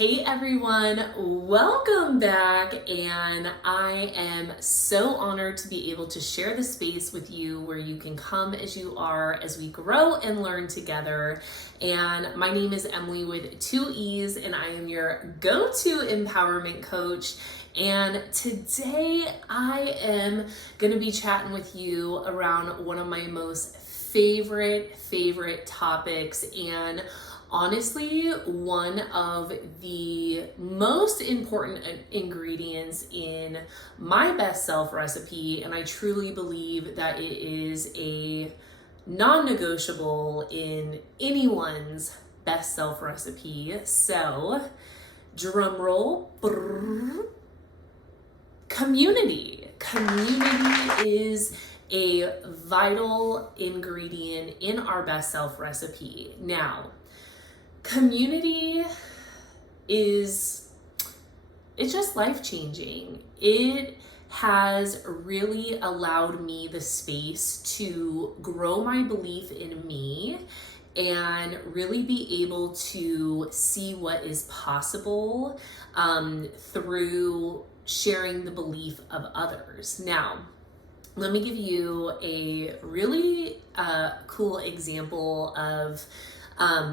Hey everyone, welcome back, and I am so honored to be able to share the space with you where you can come as you are as we grow and learn together. And my name is Emilee with 2 E's, and I am your go-to empowerment coach. And today I am going to be chatting with you around one of my most favorite topics, and honestly, one of the most important ingredients in my best self recipe, and I truly believe that it is a non-negotiable in anyone's best self recipe. So, drum roll. Community. Community is a vital ingredient in our best self recipe. Now, community it's just life-changing. It has really allowed me the space to grow my belief in me and really be able to see what is possible through sharing the belief of others. Now, let me give you a really cool example of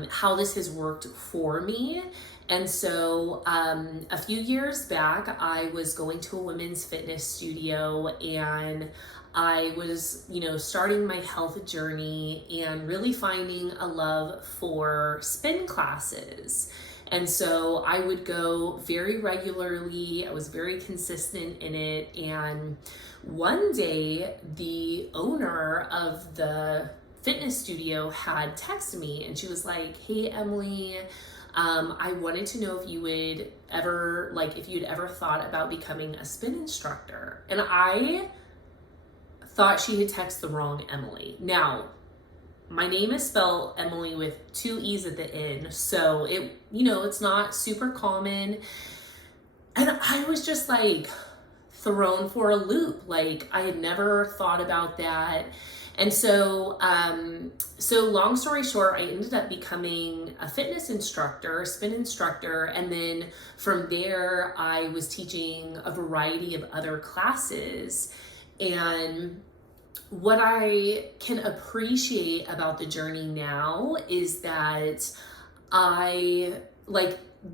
how this has worked for me. And so a few years back, I was going to a women's fitness studio, and I was, starting my health journey and really finding a love for spin classes. And so I would go very regularly. I was very consistent in it. And one day, the owner of the fitness studio had texted me, and she was like, "Hey Emilee, I wanted to know if you'd ever thought about becoming a spin instructor." And I thought she had texted the wrong Emilee. Now, my name is spelled Emilee with 2 E's at the end, so it's not super common. And I was just like thrown for a loop. Like, I had never thought about that. And so long story short, I ended up becoming a fitness instructor, spin instructor. And then from there, I was teaching a variety of other classes. And what I can appreciate about the journey now is that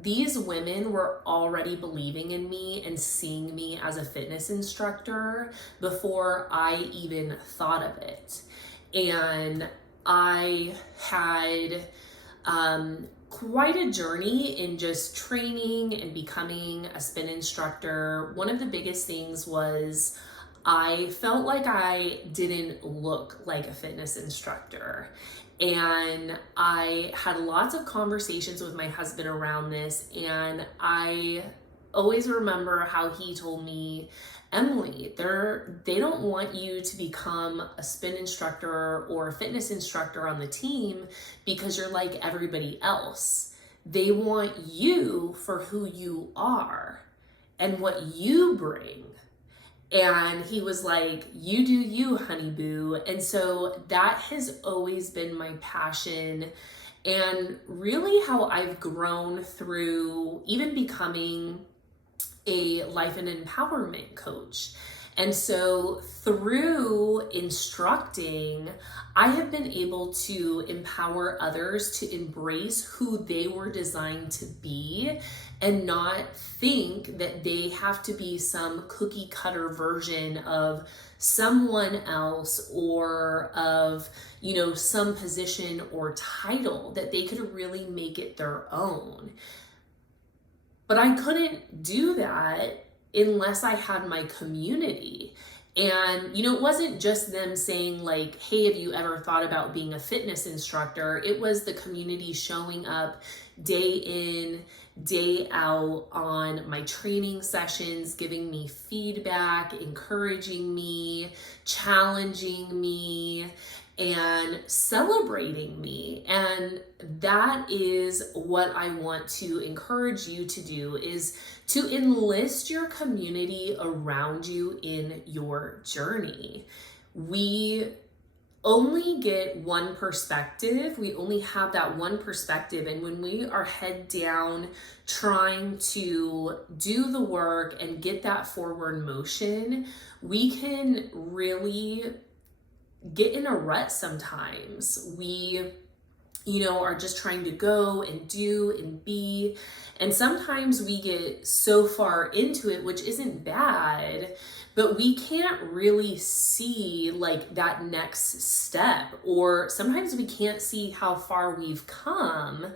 these women were already believing in me and seeing me as a fitness instructor before I even thought of it. And I had quite a journey in just training and becoming a spin instructor. One of the biggest things was I felt like I didn't look like a fitness instructor. And I had lots of conversations with my husband around this, and I always remember how he told me, "Emilee, they don't want you to become a spin instructor or a fitness instructor on the team because you're like everybody else. They want you for who you are and what you bring." And he was like, "You do you, honey boo." And so that has always been my passion, and really how I've grown through even becoming a life and empowerment coach. And so through instructing, I have been able to empower others to embrace who they were designed to be and not think that they have to be some cookie cutter version of someone else or of, some position or title, that they could really make it their own. But I couldn't do that unless I had my community. And, it wasn't just them saying like, "Hey, have you ever thought about being a fitness instructor?" It was the community showing up day in, day out on my training sessions, giving me feedback, encouraging me, challenging me, and celebrating me. And that is what I want to encourage you to do, is to enlist your community around you in your journey. We only get one perspective. We only have that one perspective. And when we are head down trying to do the work and get that forward motion, we can really get in a rut sometimes. We, are just trying to go and do and be. And sometimes we get so far into it, which isn't bad, but we can't really see like that next step, or sometimes we can't see how far we've come.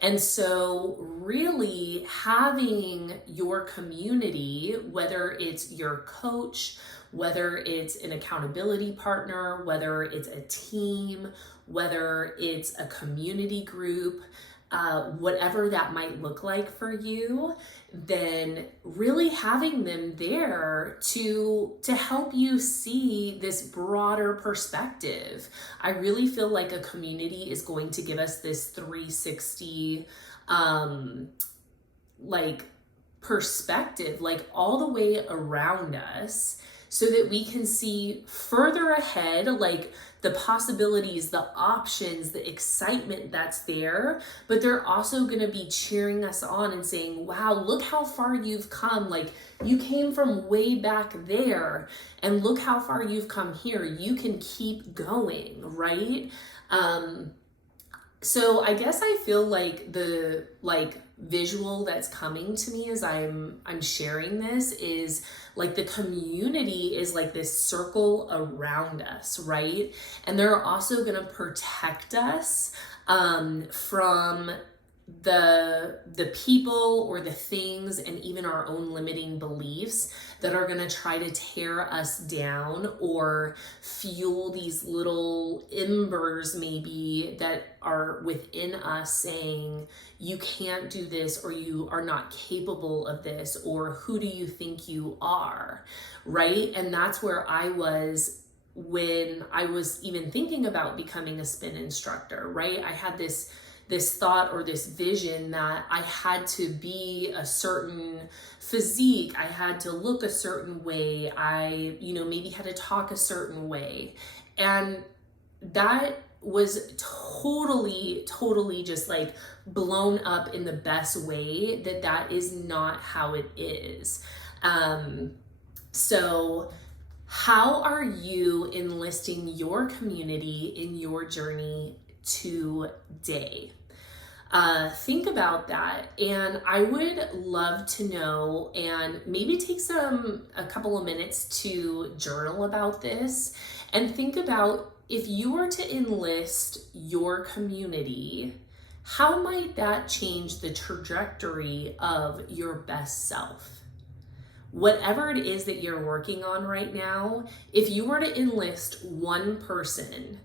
And so really having your community, whether it's your coach, whether it's an accountability partner, whether it's a team, whether it's a community group, whatever that might look like for you, then really having them there to help you see this broader perspective. I really feel like a community is going to give us this 360 like perspective, like all the way around us, so that we can see further ahead, like the possibilities, the options, the excitement that's there. But they're also going to be cheering us on and saying, wow, look how far you've come. Like, you came from way back there and look how far you've come here. You can keep going, right? So I guess I feel like the visual that's coming to me as I'm sharing this is like the community is like this circle around us, right? And they're also going to protect us from the people or the things and even our own limiting beliefs that are going to try to tear us down or fuel these little embers maybe that are within us saying you can't do this, or you are not capable of this, or who do you think you are, right? And that's where I was when I was even thinking about becoming a spin instructor, right? I had this thought or this vision that I had to be a certain physique, I had to look a certain way, I, maybe had to talk a certain way. And that was totally just like blown up in the best way, that is not how it is. So how are you enlisting your community in your journey today? Think about that, and I would love to know, and maybe take a couple of minutes to journal about this and think about, if you were to enlist your community, how might that change the trajectory of your best self? Whatever it is that you're working on right now, if you were to enlist one person,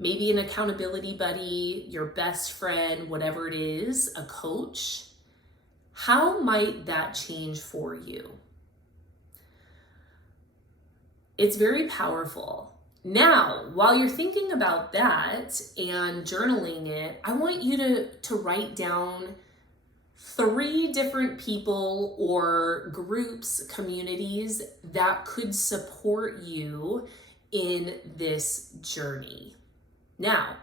maybe an accountability buddy, your best friend, whatever it is, a coach, how might that change for you? It's very powerful. Now, while you're thinking about that and journaling it, I want you to write down 3 different people or groups, communities that could support you in this journey. Now,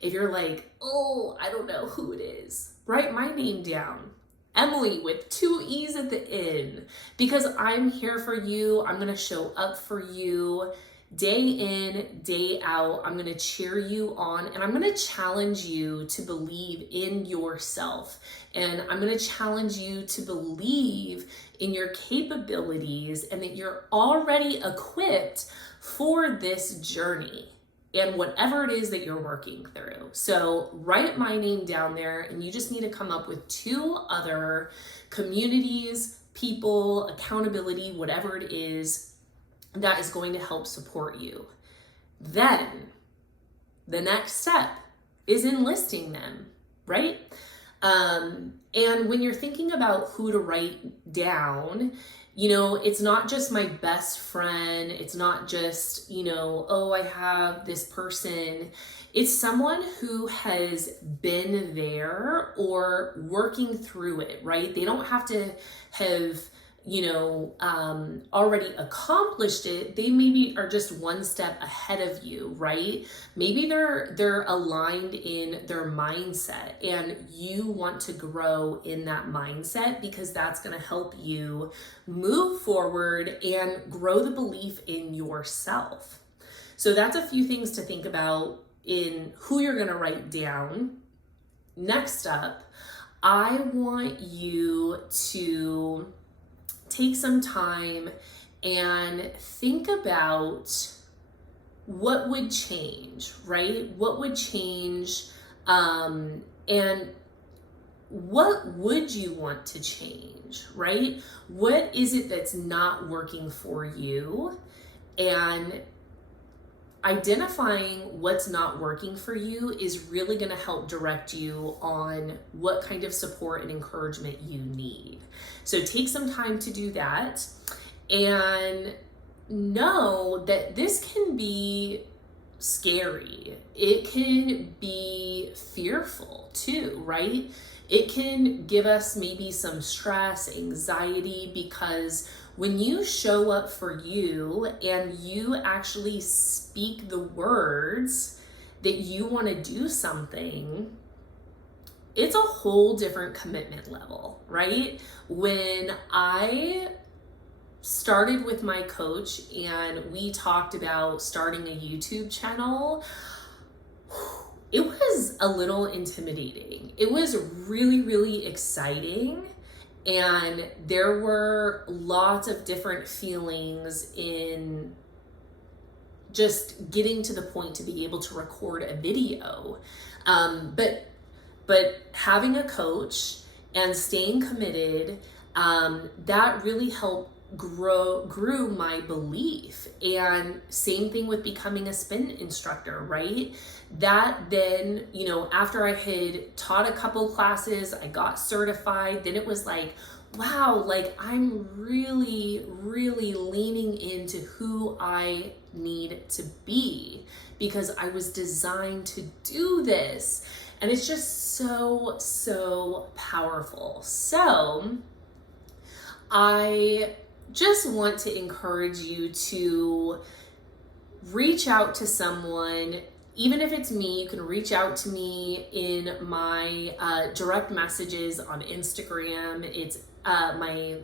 if you're like, oh, I don't know who it is, write my name down. Emilee with 2 E's at the end, because I'm here for you. I'm going to show up for you day in, day out. I'm going to cheer you on, and I'm going to challenge you to believe in yourself. And I'm going to challenge you to believe in your capabilities and that you're already equipped for this journey and whatever it is that you're working through. So write my name down there, and you just need to come up with 2 other communities, people, accountability, whatever it is that is going to help support you. Then the next step is enlisting them, right? And when you're thinking about who to write down, it's not just my best friend. It's not just, oh, I have this person. It's someone who has been there or working through it, right? They don't have to have, already accomplished it, they maybe are just one step ahead of you, right? Maybe they're aligned in their mindset, and you want to grow in that mindset because that's going to help you move forward and grow the belief in yourself. So that's a few things to think about in who you're going to write down. Next up, I want you to take some time and think about what would change, right? What would change, and what would you want to change, right? What is it that's not working for you? And identifying what's not working for you is really going to help direct you on what kind of support and encouragement you need. So take some time to do that, and know that this can be scary. It can be fearful too, right? It can give us maybe some stress, anxiety, because when you show up for you and you actually speak the words that you want to do something, it's a whole different commitment level, right? When I started with my coach and we talked about starting a YouTube channel, it was a little intimidating. It was really, really exciting. And there were lots of different feelings in just getting to the point to be able to record a video. But having a coach and staying committed, that really helped grew my belief. And same thing with becoming a spin instructor, right? That then, after I had taught a couple classes, I got certified, then it was like, wow, like I'm really, really leaning into who I need to be because I was designed to do this. And it's just so, so powerful. So I just want to encourage you to reach out to someone. Even if it's me, you can reach out to me in my direct messages on Instagram. It's my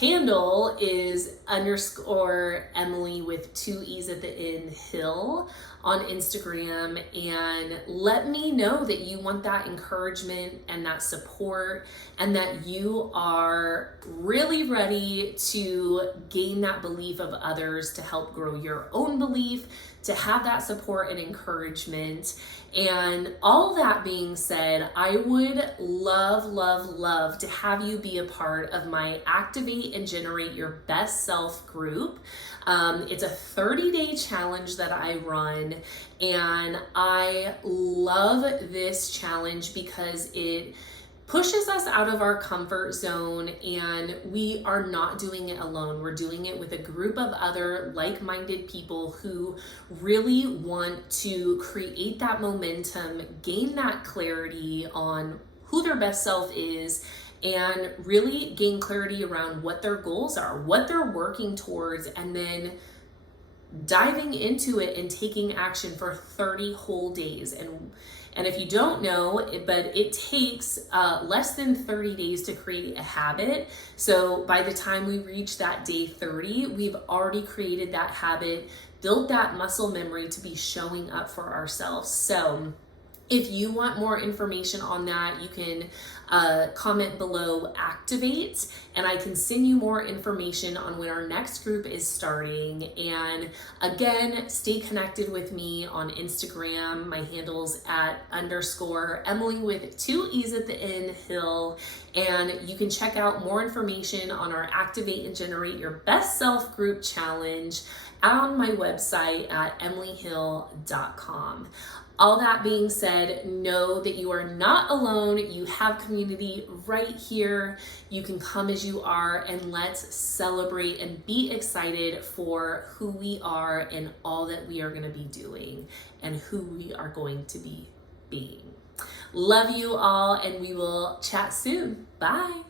handle is _Emilee with 2 E's at the end, Hill, on Instagram, and let me know that you want that encouragement and that support, and that you are really ready to gain that belief of others to help grow your own belief, to have that support and encouragement. And all that being said, I would love, love, love to have you be a part of my Activate and Generate Your Best Self group. It's a 30-day challenge that I run, and I love this challenge because it pushes us out of our comfort zone, and we are not doing it alone. We're doing it with a group of other like-minded people who really want to create that momentum, gain that clarity on who their best self is, and really gain clarity around what their goals are, what they're working towards, and then diving into it and taking action for 30 whole days. And if you don't know, but it takes less than 30 days to create a habit. So by the time we reach that day 30, we've already created that habit, built that muscle memory to be showing up for ourselves. So if you want more information on that, you can comment below Activate, and I can send you more information on when our next group is starting. And again, stay connected with me on Instagram. My handle's at _Emilee with 2 E's at the end, Hill. And you can check out more information on our Activate and Generate Your Best Self group challenge on my website at emileehill.com. All that being said, know that you are not alone. You have community right here. You can come as you are, and let's celebrate and be excited for who we are and all that we are going to be doing and who we are going to be being. Love you all, and we will chat soon. Bye.